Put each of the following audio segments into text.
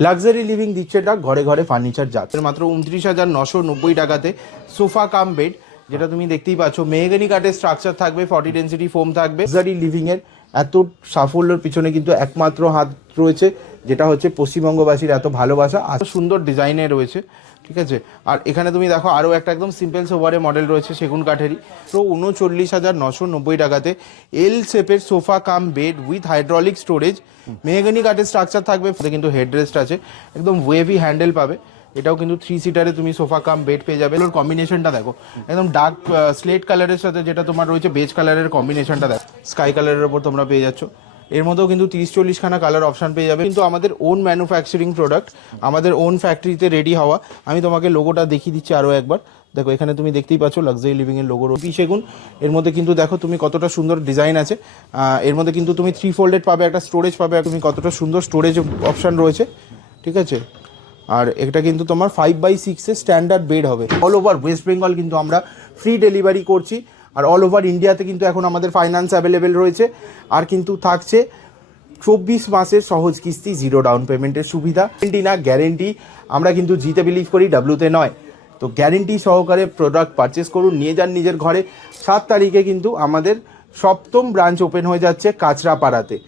Luxury living দিচ্ছে এটা ঘরে ঘরে ফার্নিচার জাতের মাত্র 29,990 টাকাতে সোফা কাম বেড, যেটা তুমি দেখতেই পাচ্ছ মেহগনি কাঠের স্ট্রাকচার থাকবে, 40 ডেন্সিটি ফোম থাকবে। লাক্সারি লিভিং এর এত সাফল্যের পিছনে কিন্তু একমাত্র হাত রয়েছে, যেটা হচ্ছে পশ্চিমবঙ্গবাসীর এত ভালোবাসা, এত সুন্দর ডিজাইনে রয়েছে। ঠিক আছে, আর এখানে তুমি দেখো আরও একটা একদম সিম্পল সোফারের মডেল রয়েছে সেগুন কাঠেরই, তো 39,990 টাকাতে এল শেপের sofa cum bed with hydraulic storage, mahogany কাঠের স্ট্রাকচার থাকবে, কিন্তু হেডরেস্ট আছে, একদম ওয়েভি হ্যান্ডেল পাবে। এটাও কিন্তু 3 সিটারে তুমি সোফা কাম বেড পেয়ে যাবে। ওর কম্বিনেশনটা দেখো, একদম ডার্ক স্লেট কালারের সাথে যেটা তোমার রয়েছে বেজ কালারের কম্বিনেশনটা দেখো, স্কাই কালারের ওপর তোমরা পেয়ে যাচ্ছ। এর মধ্যেও কিন্তু 30-40 খানা কালার অপশান পেয়ে যাবে, কিন্তু আমাদের ওন ম্যানুফ্যাকচারিং প্রোডাক্ট, আমাদের ওন ফ্যাক্টরিতে রেডি হওয়া। আমি তোমাকে লোগোটা দেখিয়ে দিচ্ছি আরও একবার, দেখো এখানে তুমি দেখতেই পাচ্ছ লাক্সারি লিভিংয়ের লোগো সেগুন। এর মধ্যে কিন্তু দেখো তুমি কতটা সুন্দর ডিজাইন আছে, এর মধ্যে কিন্তু তুমি 3 ফোল্ডেড পাবে, একটা স্টোরেজ পাবে, তুমি কতটা সুন্দর স্টোরেজ অপশান রয়েছে। ঠিক আছে, আর এটা কিন্তু তোমার 5x6 এর স্ট্যান্ডার্ড বেড হবে। অল ওভার ওয়েস্ট বেঙ্গল কিন্তু আমরা ফ্রি ডেলিভারি করছি, আর অল ওভার ইন্ডিয়াতে কিন্তু এখন আমাদের ফাইন্যান্স অ্যাভেলেবেল রয়েছে, আর কিন্তু থাকছে 24 মাসের সহজ কিস্তি, 0 ডাউন পেমেন্টের সুবিধা। গ্যারেন্টি না গ্যারেন্টি, আমরা কিন্তু জিতে বিলিভ করি, ডাব্লুতে নয়। তো গ্যারেন্টি সহকারে প্রোডাক্ট পারচেস করুন, নিয়ে যান নিজের ঘরে। 7 তারিখে কিন্তু আমাদের 7ম ব্রাঞ্চ ওপেন হয়ে যাচ্ছে কাঁচরাপাড়াতে।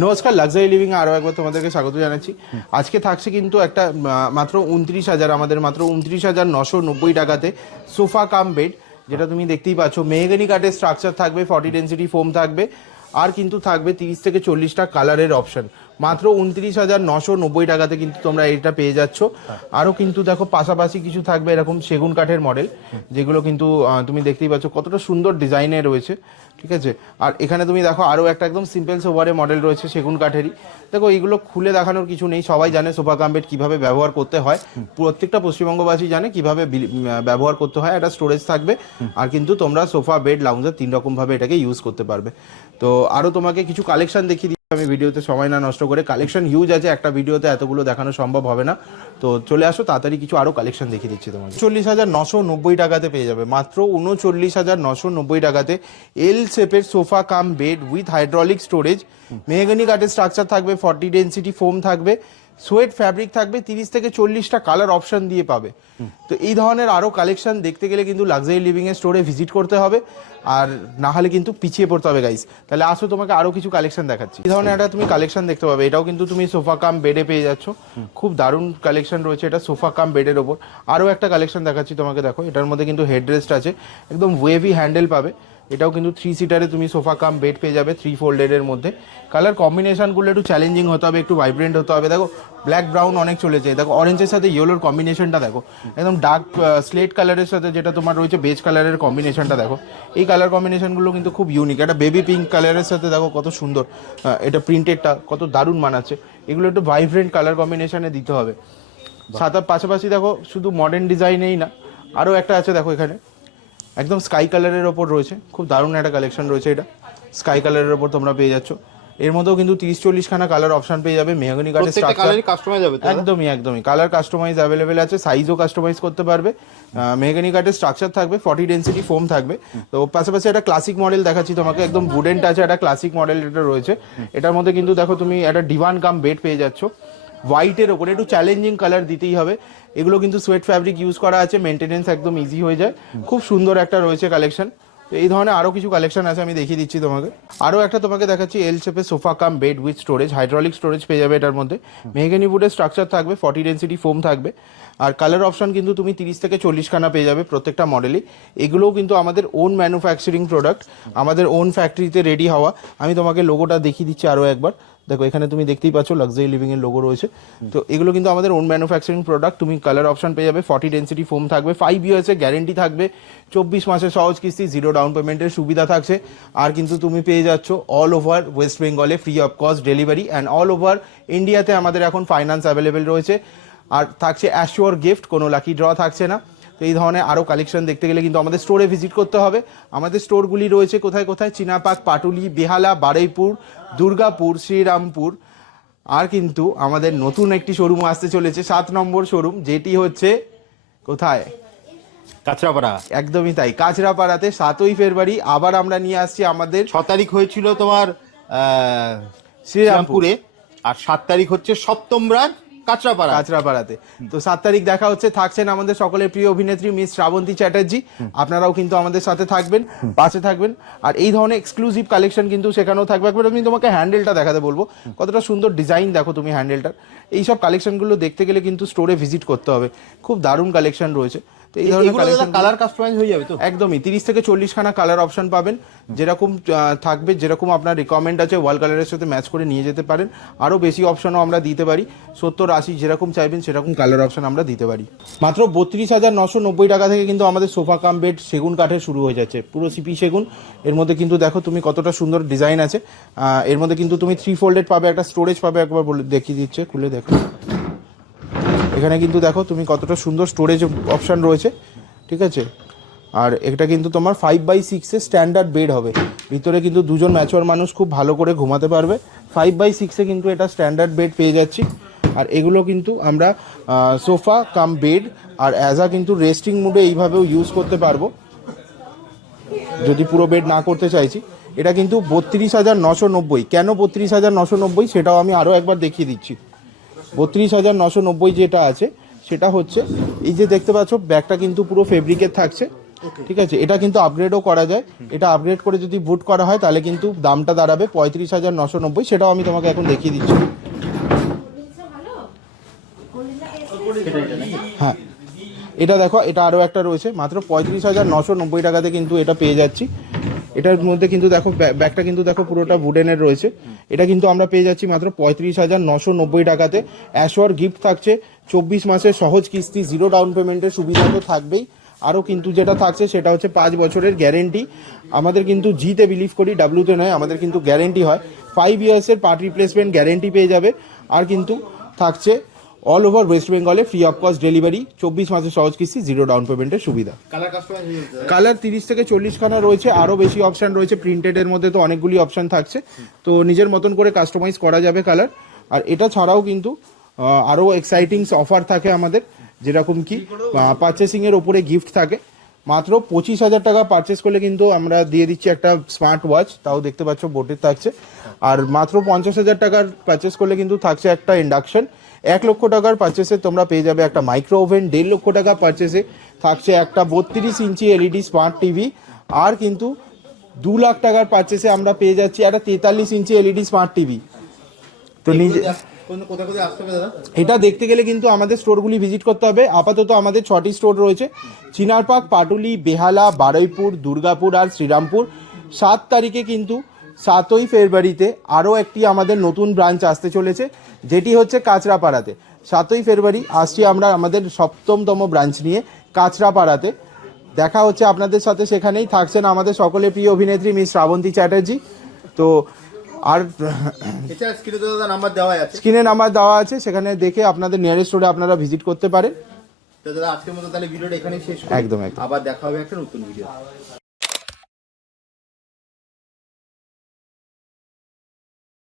নমস্কার, লাক্সারি লিভিং আরও একবার তোমাদেরকে স্বাগত জানাচ্ছি। আজকে থাকছে কিন্তু একটা মাত্র 29,000, আমাদের মাত্র 29,990 টাকাতে সোফা কাম বেড, যেটা তুমি দেখতেই পাচ্ছ মেহগনি কাঠের স্ট্রাকচার থাকবে, 40 ডেন্সিটি ফোম থাকবে, আর কিন্তু থাকবে 30 থেকে 40টা কালারের অপশন। মাত্র 29,990 টাকাতে কিন্তু তোমরা এটা পেয়ে যাচ্ছ। আরও কিন্তু দেখো পাশাপাশি কিছু থাকবে এরকম সেগুন কাঠের মডেল, যেগুলো কিন্তু তুমি দেখতেই পাচ্ছ কতটা সুন্দর ডিজাইনে রয়েছে। ঠিক আছে, আর এখানে তুমি দেখো আরও একটা একদম সিম্পল সোফারের মডেল রয়েছে সেগুন কাঠেরই। দেখো এইগুলো খুলে দেখানোর কিছু নেই, সবাই জানে সোফা কাম বেড কীভাবে ব্যবহার করতে হয়, প্রত্যেকটা পশ্চিমবঙ্গবাসী জানে কিভাবে ব্যবহার করতে হয়। একটা স্টোরেজ থাকবে, আর কিন্তু তোমরা সোফা বেড লাউঞ্জার 3 রকমভাবে এটাকে ইউজ করতে পারবে। তো আরও তোমাকে কিছু কালেকশন দেখিয়ে দিই আমি ভিডিওতে, সময় না নষ্ট করে। কালেকশন হিউজ আছে, একটা ভিডিওতে এতগুলো দেখানো সম্ভব হবে না, তো চলে আসো তাড়াতাড়ি কিছু আরও কালেকশন দেখিয়ে দিচ্ছি তোমাকে। 40,990 টাকাতে পেয়ে যাবে, মাত্র 39,990 টাকাতে এল শেপের sofa cum bed with hydraulic storage, mahogany কাঠের স্ট্রাকচার থাকবে, 40 ডেন্সিটি ফোম থাকবে, সোয়েট ফ্যাব্রিক থাকবে, 30 থেকে 40টা কালার অপশন দিয়ে পাবে। তো এই ধরনের আরও কালেকশন দেখতে গেলে কিন্তু লাক্সারি লিভিংয়ের স্টোরে ভিজিট করতে হবে, আর না হলে কিন্তু পিছিয়ে পড়তে হবে গাইস। তাহলে আসো তোমাকে আরও কিছু কালেকশন দেখাচ্ছি। এই ধরনের একটা তুমি কালেকশন দেখতে পাবে, এটাও কিন্তু তুমি সোফা কাম বেডে পেয়ে যাচ্ছ, খুব দারুণ কালেকশন রয়েছে এটা সোফা কাম বেডের ওপর। আরও একটা কালেকশন দেখাচ্ছি তোমাকে, দেখো এটার মধ্যে কিন্তু হেডরেস্ট আছে, একদম ওয়েভি হ্যান্ডেল পাবে। এটাও কিন্তু 3 সিটারে তুমি সোফা কাম বেড পেয়ে যাবে, 3 ফোল্ডেডের মধ্যে। কালার কম্বিনেশনগুলো একটু চ্যালেঞ্জিং হতে হবে, একটু ভাইব্রেন্ট হতে হবে। দেখো ব্ল্যাক ব্রাউন অনেক চলেছে, দেখো অরেঞ্জের সাথে ইয়েলোর কম্বিনেশনটা দেখো, একদম ডার্ক স্লেট কালারের সাথে যেটা তোমার রয়েছে বেজ কালারের কম্বিনেশনটা দেখো। এই কালার কম্বিনেশনগুলো কিন্তু খুব ইউনিক। একটা বেবি পিঙ্ক কালারের সাথে দেখো কত সুন্দর এটা প্রিন্টেডটা কত দারুণ মানাচ্ছে। এগুলো একটু ভাইব্রেন্ট কালার কম্বিনেশনে দিতে হবে। সাতার পাশাপাশি দেখো শুধু মডার্ন ডিজাইনেই না, আরও একটা আছে দেখো এখানে একদম স্কাই কালারের ওপর রয়েছে, খুব দারুণ একটা কালেকশন রয়েছে। এটা স্কাই কালারের ওপর তোমরা পেয়ে যাচ্ছ। এর মধ্যেও কিন্তু 30-40 খানা কালার অপশন পেয়ে যাবে, মেহগনি কাঠের একদমই কালার কাস্টমাইজ অ্যাভেলেবেল আছে, সাইজও কাস্টমাইজ করতে পারবে। মেহগনি কাঠের স্ট্রাকচার থাকবে, 40 ডেন্সিটি ফোম থাকবে। তো পাশাপাশি একটা ক্লাসিক মডেল দেখাচ্ছি তোমাকে, একদম উডেন টাচে একটা ক্লাসিক মডেল এটা রয়েছে। এটার মধ্যে কিন্তু দেখো তুমি একটা ডিভান কাম বেড পেয়ে যাচ্ছ হোয়াইটের ওপরে, একটু চ্যালেঞ্জিং কালার দিতেই হবে। এগুলো কিন্তু সোয়েট ফ্যাব্রিক ইউজ করা আছে, মেনটেনেন্স একদম ইজি হয়ে যায়, খুব সুন্দর একটা রয়েছে কালেকশন। তো এই ধরনের আরও কিছু কালেকশন আছে, আমি দেখিয়ে দিচ্ছি তোমাকে। আরও একটা তোমাকে দেখাচ্ছি এল শেপের sofa cum bed with storage, hydraulic storage পেয়ে যাবে এটার মধ্যে। মেহগনি উডের স্ট্রাকচার থাকবে, 40 ডেন্সিটি ফোম থাকবে, আর কালার অপশন কিন্তু তুমি 30 থেকে 40 খানা পেয়ে যাবে প্রত্যেকটা মডেলই। এগুলোও কিন্তু আমাদের ওন ম্যানুফ্যাকচারিং প্রোডাক্ট, আমাদের ওন ফ্যাক্টরিতে রেডি হওয়া। আমি তোমাকে লোগোটা দেখিয়ে দিচ্ছি আরও একবার, দেখো এখানে তুমি দেখতেই পাচ্ছ লাক্সারি লিভিংয়ের লোগো রয়েছে। তো এগুলো কিন্তু আমাদের ওন ম্যানুফ্যাকচারিং প্রোডাক্ট। তুমি কালার অপশন পেয়ে যাবে, 40 ডেন্সিটি ফোম থাকবে, 5 ইয়ার্সের গ্যারেন্টি থাকবে, 24 মাসের সহজ কিস্তি, 0 ডাউন পেমেন্টের সুবিধা থাকছে। আর কিন্তু তুমি পেয়ে যাচ্ছ অল ওভার ওয়েস্ট বেঙ্গলে free of cost delivery, and all over ইন্ডিয়াতে আমাদের এখন ফাইন্যান্স অ্যাভেলেবেল রয়েছে। আর থাকছে অ্যাশিওর গিফট, কোনো লাকি ড্র থাকছে না। তো এই ধরনের আরও কালেকশন দেখতে গেলে কিন্তু আমাদের স্টোরে ভিজিট করতে হবে। আমাদের স্টোরগুলি রয়েছে কোথায় কোথায়, চিনাপাক, পাটুলি, বেহালা, বারুইপুর, দুর্গাপুর, শ্রীরামপুর, আর কিন্তু আমাদের নতুন একটি শোরুম আসতে চলেছে, 7 নম্বর শোরুম, যেটি হচ্ছে কোথায়, কাঁচরাপাড়া। একদমই তাই, কাঁচরাপাড়াতে 7ই ফেব্রুয়ারি আবার আমরা নিয়ে আসছি আমাদের 6 তারিখ হয়েছিল তোমার শ্রীরামপুরে, আর 7 তারিখ হচ্ছে সপ্তম ব্রাঞ্চ কাঁচরাপাড়া। কাঁচরাপাড়াতে। তো 7 তারিখ দেখা হচ্ছে, থাকছেন আমাদের সকলের প্রিয় অভিনেত্রী মিস শ্রাবন্তী চ্যাটার্জি। আপনারাও কিন্তু আমাদের সাথে থাকবেন, পাশে থাকবেন। আর এই ধরনের এক্সক্লুসিভ কালেকশন কিন্তু সেখানেও থাকবে। একবার আমি তোমাকে হ্যান্ডেলটা দেখাতে বলবো, কতটা সুন্দর ডিজাইন দেখো তুমি হ্যান্ডেলটার। এইসব কালেকশনগুলো দেখতে গেলে কিন্তু স্টোরে ভিজিট করতে হবে, খুব দারুণ কালেকশন রয়েছে। তো এই ধরনের কালেকশন কালার কাস্টমাইজ হয়ে যাবে তো একদমই 30 থেকে 40 খানা কালার অপশন পাবেন, যেরকম থাকবে, যেরকম আপনার রিকমেন্ড আছে ওয়াল কালারের সাথে ম্যাচ করে নিয়ে যেতে পারেন। আরও বেশি অপশনও আমরা দিতে পারি, 70-80 যেরকম চাইবেন সেরকম কালার অপশন আমরা দিতে পারি। মাত্র 32,990 টাকা থেকে কিন্তু আমাদের সোফা কাম বেড সেগুন কাঠের শুরু হয়ে যাচ্ছে, পুরো সিপি সেগুন। এর মধ্যে কিন্তু দেখো তুমি কতটা সুন্দর ডিজাইন আছে। এর মধ্যে কিন্তু তুমি 3 ফোল্ডেড পাবে, একটা স্টোরেজ পাবে। একবার বলে দেখিয়ে দিচ্ছে, খুলে দেখো। এখানে কিন্তু দেখো তুমি কতটা সুন্দর স্টোরেজ অপশান রয়েছে, ঠিক আছে। আর এটা কিন্তু তোমার 5x6 এর স্ট্যান্ডার্ড বেড হবে। ভিতরে কিন্তু দুজন ম্যাচুয়ার মানুষ খুব ভালো করে ঘুমাতে পারবে। 5x6 এ কিন্তু এটা স্ট্যান্ডার্ড বেড পেয়ে যাচ্ছি। আর এগুলো কিন্তু আমরা সোফা কাম বেড আর অ্যাজ আ কিন্তু রেস্টিং মুডে এইভাবেও ইউজ করতে পারবো, যদি পুরো বেড না করতে চাইছি। এটা কিন্তু 32,990। কেন 32,990 সেটাও আমি আরও একবার দেখিয়ে দিচ্ছি। 32,990 যেটা আছে সেটা হচ্ছে এই যে দেখতে পাচ্ছ, ব্যাগটা কিন্তু পুরো ফেব্রিকের থাকছে, ঠিক আছে। এটা কিন্তু আপগ্রেডও করা যায়। এটা আপগ্রেড করে যদি বুট করা হয় তাহলে কিন্তু দামটা দাঁড়াবে 35,990। সেটাও আমি তোমাকে এখন দেখিয়ে দিচ্ছি। হ্যাঁ, এটা দেখো, এটা আরও একটা রয়েছে, মাত্র 35,990 টাকাতে কিন্তু এটা পেয়ে যাচ্ছি। এটার মধ্যে কিন্তু দেখো ব্যাগটা কিন্তু দেখো পুরোটা উডেনের রয়েছে। এটা কিন্তু আমরা পেয়ে যাচ্ছি মাত্র 35,990 টাকাতে। অ্যাশোর গিফট থাকছে 24 মাসের সহজ কিস্তি, 0 ডাউন পেমেন্টের সুবিধা তো থাকবেই। আরও কিন্তু যেটা থাকছে সেটা হচ্ছে 5 বছরের গ্যারেন্টি। আমাদের কিন্তু জিতে বিলিভ করি, ডাব্লিউতে নয়। আমাদের কিন্তু গ্যারেন্টি হয় 5 ইয়ার্সের পার্ট রিপ্লেসমেন্ট গ্যারেন্টি পেয়ে যাবে। আর কিন্তু থাকছে অল ওভার ওয়েস্ট বেঙ্গলে ফ্রি অফ কস্ট ডেলিভারি, 24 মাসের সহজ কিস্তি, 0 ডাউন পেমেন্টের সুবিধা। কালার 30 থেকে 40 খানা রয়েছে, আরও বেশি অপশান রয়েছে। প্রিন্টেডের মধ্যে তো অনেকগুলি অপশান থাকছে, তো নিজের মতন করে কাস্টমাইজ করা যাবে কালার। আর এটা ছাড়াও কিন্তু আরও এক্সাইটিং অফার থাকে আমাদের, যেরকম কি পারচেসিংয়ের ওপরে গিফট থাকে। মাত্র 25,000 টাকা পারচেস করলে কিন্তু আমরা দিয়ে দিচ্ছি একটা স্মার্ট ওয়াচ, তাও দেখতে পাচ্ছ বোটের থাকছে। আর মাত্র 50,000 টাকার পারচেস করলে কিন্তু থাকছে একটা ইন্ডাকশন। 1 লক্ষ টাকার পারচেসে তোমরা পেয়ে যাবে একটা মাইক্রো ওভেন। 1.5 লক্ষ টাকা পারচেসে থাকছে একটা 32 ইঞ্চি এলইডি স্মার্ট টিভি। আর কিন্তু 2 লাখ টাকার পারচেসে আমরা পেয়ে যাচ্ছি একটা 43 ইঞ্চি এলইডি স্মার্ট টিভি। তো নিজে এটা দেখতে গেলে কিন্তু আমাদের স্টোরগুলি ভিজিট করতে হবে। আপাতত আমাদের 6টি স্টোর রয়েছে, চিনারপাক, পাটুলি, বেহালা, বারুইপুর, দুর্গাপুর আর শ্রীরামপুর। 7 তারিখে কিন্তু 7ই ফেব্রুয়ারিতে আরও একটি আমাদের নতুন ব্রাঞ্চ আসতে চলেছে, যেটি হচ্ছে কাঁচরাপাড়াতে। 7ই ফেব্রুয়ারি আসছি আমরা আমাদের 7তম ব্রাঞ্চ নিয়ে কাঁচরাপাড়াতে। দেখা হচ্ছে আপনাদের সাথে, সেখানেই থাকছেন আমাদের সকলের প্রিয় অভিনেত্রী মিস শ্রাবন্তী চ্যাটার্জি। তো আর স্ক্রিনে নাম্বার দেওয়া আছে, সেখানে দেখে আপনাদের নিয়ারেস্ট স্টোরে আপনারা ভিজিট করতে পারেন। তো দাদা আজকের মতো তাহলে ভিডিওটা এখানেই শেষ করি। একদম আবার দেখা হবে একটা নতুন ভিডিও।